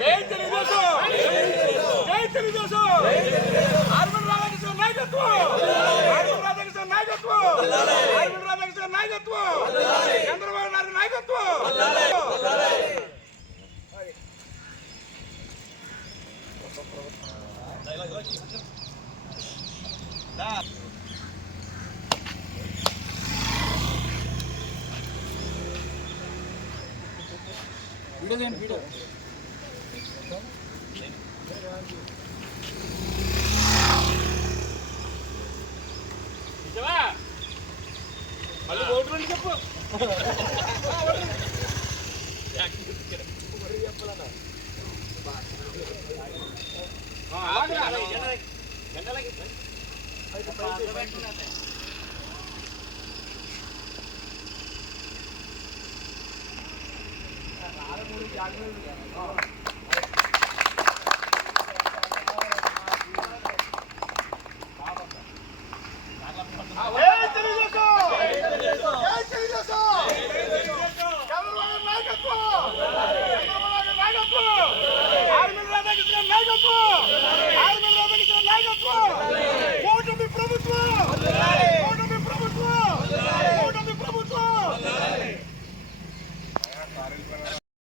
జై తెలుగుదేశం జై తెలుగుదేశం ఆర్మన్ రాధాకృష్ణ నాయకత్వం ఆర్మన్ రాధాకృష్ణ నాయకత్వం ఆర్మన్ రాధాకృష్ణ నాయకత్వం చంద్రబాబు నాయుడు నాయకత్వం వీడియో మళ్ళీ ఓటు రండి చెప్పు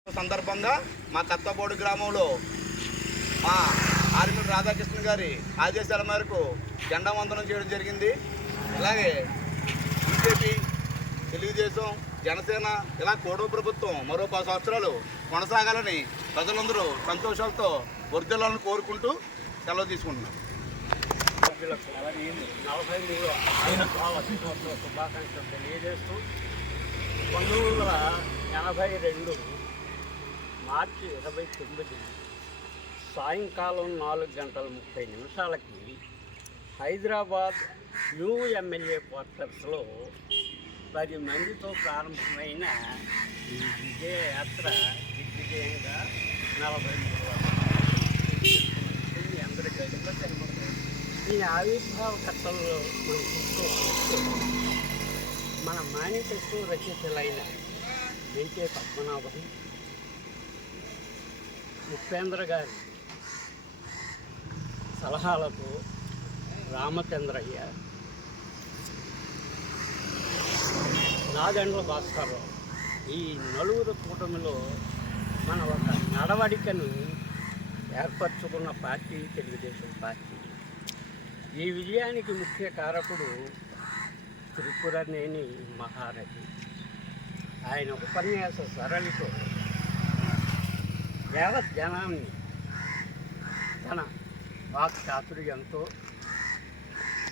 సందర్భంగా మా కత్తబోడు గ్రామంలో మా ఆర్మన్ రాధాకృష్ణ గారి ఆదేశాల మేరకు జెండా వందనం చేయడం జరిగింది. ఇలాగే బీజేపీ, తెలుగుదేశం, జనసేన ఇలా కూటమి ప్రభుత్వం మరో 10 సంవత్సరాలు కొనసాగాలని ప్రజలందరూ సంతోషాలతో వర్ధిల్లాలని కోరుకుంటూ సెలవు తీసుకుంటున్నాం. శుభాకాంక్షలు తెలియజేస్తూ 1982 మార్చి 29 సాయంకాలం 4:30 హైదరాబాద్ న్యూ ఎమ్మెల్యే క్వార్టర్స్లో 10 మందితో ప్రారంభమైన ఈ విజయయాత్ర దిగ్విజయంగా 43 అందరికీ కనబడుతుంది. ఈ ఆవిర్భావ కథల్లో మనం చూస్తూ మన మేనిఫెస్టో రచయితలైన వెంకే పద్మనాభం, ఉపేంద్ర గారి సలహాలతో రామచంద్రయ్య, నాగండ్ల భాస్కర్రావు ఈ నలుగురు కూటమిలో మన ఒక నడవడికను ఏర్పరచుకున్న పార్టీ తెలుగుదేశం పార్టీ. ఈ విజయానికి ముఖ్య కారకుడు త్రిపురనేని మహారథి. ఆయన ఉపన్యాస సరళితో యావత్ జనాన్ని తన వాక్ చాతుర్యంతో,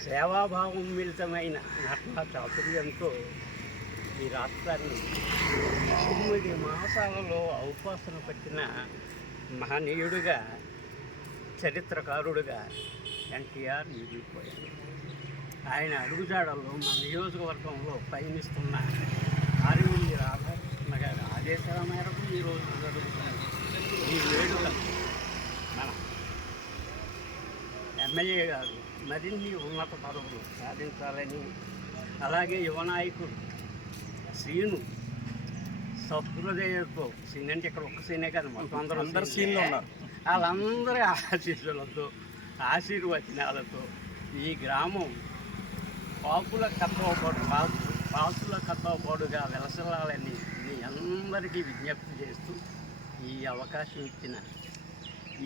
సేవాభావం మిళితమైన నటనా చాతుర్యంతో ఈ రాష్ట్రాన్ని 9 మాసాలలో ఔపాసన పట్టిన మహనీయుడిగా, చరిత్రకారుడిగా ఎన్టీఆర్ మిగిలిపోయారు. ఆయన అడుగుజాడల్లో మన నియోజకవర్గంలో పయనిస్తున్న ఆర్మన్ రాధాకృష్ణ గారి ఆదేశాల మేరకు ఈరోజు జరుగుతున్న ఈ వేడుక మన ఎమ్మెల్యే గారు మరిన్ని ఉన్నత పదవులు సాధించాలని, అలాగే యువనాయకుడు శ్రీను సహృదయంతో, సీన్ అంటే ఇక్కడ ఒక్క సీనే కాదు, మొత్తం అందరూ సీన్లో ఉన్నారు, వాళ్ళందరి ఆశీస్సులతో, ఆశీర్వచనాలతో ఈ గ్రామం పాపుల కత్తవపాడుగా వెలసలాలని మీ అందరికీ విజ్ఞప్తి చేస్తూ ఈ అవకాశం ఇచ్చిన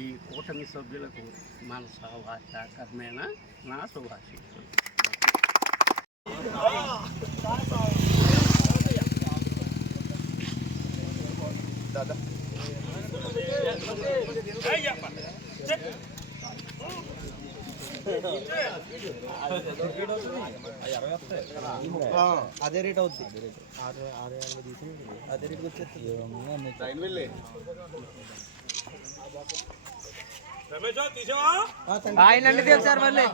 ఈ కూటమి సభ్యులకు మనసా వాచా కర్మేణ నా శుభాశీస్సులు. అదే రేట్ అవుద్ది, అదే రేట్ వచ్చేస్తుంది. ఆయన తెలుసు సార్ మళ్ళీ